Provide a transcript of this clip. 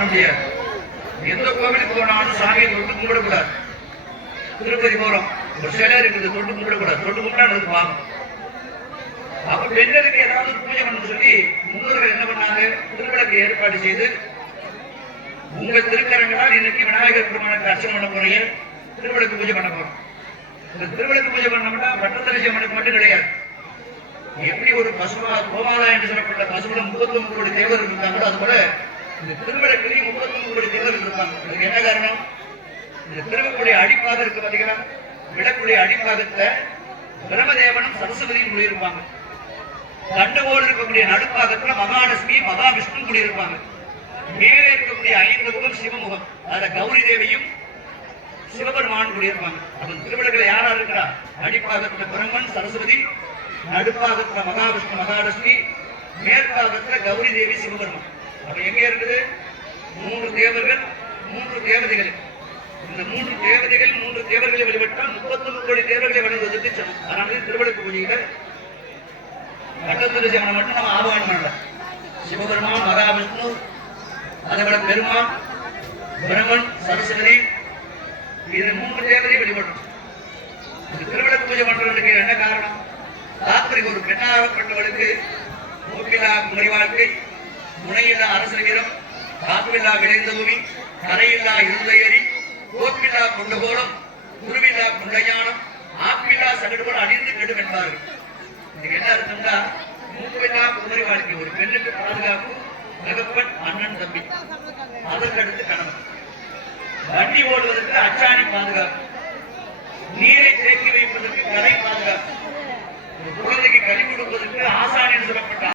பண்ண முடியாது. எந்த கோவிலுக்கு போனாலும் சாமியை தொட்டு கும்பிடக்கூடாது. திருப்பதி போறோம், ஒரு சிலை இருக்குது, தொட்டு கும்பிடக்கூடாது. தொட்டு கும்பிட்டா அதுக்கு வாங்கும். அப்ப பெண்களுக்கு ஏதாவது பூஜை பண்ண சொல்லி முன்னோர்கள் என்ன பண்ணாங்க, திருவிளக்கு ஏற்பாடு செய்து உங்க திருக்கரங்களால் இன்னைக்கு விநாயகர் பெருமானுக்கு அர்ச்சனை பண்ண போறீங்க, திருவிளக்கு பூஜை பண்ண போறோம். இந்த திருவிளக்கு பூஜை பண்ணோம்னா பட்டத்தரிசி அம்மனுக்கு மட்டும் கிடையாது. எப்படி ஒரு பசுவா கோமாலா என்று சொல்லப்பட்ட பசுவில 33 கோடி தேவர்கள் இருக்காங்களோ அது போல இந்த திருவிளக்கிலையும் 33 கோடி தேவர்கள் இருப்பாங்க. அதுக்கு என்ன காரணம், இந்த திருவுக்குடைய அடிப்பாக இருக்கு பாத்தீங்கன்னா, விளக்குடைய அடிப்பாகத்துல பிரம்மதேவனும் சரஸ்வதியும் குடியிருப்பாங்க. கண்டுகோடு இருக்கக்கூடிய நடுப்பாகத்துல மகாலட்சுமி மகாவிஷ்ணு குடியிருப்பாங்க. மேலே இருக்கக்கூடிய 5 முகம் சிவமுகம், அதுல கௌரி தேவியும் சிவபெருமான் குடியிருப்பாங்க. அப்ப திருவிளக்குல யாரா இருக்கிறா, அடிப்பாகத்துல பிரம்மன் சரஸ்வதி, நடுப்பாகத்துல மகாவிஷ்ணு மகாலட்சுமி, மேற்பாகத்துல கௌரி தேவி சிவபெருமான். அப்ப எங்க இருக்குது, 3 தேவர்கள் 3 தேவதைகள். இந்த 3 தேவதைகள் 3 தேவர்களை வழிபட்டால் 33 கோடி தேவர்களை வழிபடுவதற்கு சமம். அதனால திருவிளக்கு பூஜையில பட்டத்தரிசி அம்மனை மட்டும் நம்ம ஆவாகனம் பண்ணல. சிவபெருமான் மகாவிஷ்ணு, அதேபோல பெருமான் பிரம்மன் சரஸ்வதி, இது 3 தேவதை வழிபடுறோம். இந்த திருவிளக்கு பூஜை பண்றதுக்கு என்ன காரணம், தாத்பரியம் ஒரு பெண்ணாகப்பட்டவளுக்கு மூப்பில்லா குமரி வாழ்க்கை, முனையில்லா அரசகிரம், காப்பில்லா விளைந்த பூமி, கரையில்லா இருந்த ஏரி, கோப்பில்லா கொண்டகோலம், குருவில்லா குண்டையானம், ஆப்பில்லா சகடுபோல அணிந்து கெடும் என்பார்கள். இதுக்கு என்ன அர்த்தம்னா, மூப்பில்லா குமரி வாழ்க்கை, ஒரு பெண்ணுக்கு பாதுகாப்பு தகப்பன் அண்ணன் தம்பி, அதற்கடுத்து கணவன். வண்டி ஓடுவதற்கு அச்சாணி பாதுகாப்பு, நீரை தேக்கி வைப்பதற்கு கரை பாதுகாப்பு, குழந்தைக்கு கறி கொடுப்பதற்கு ஆசான் என்று சொல்லப்பட்ட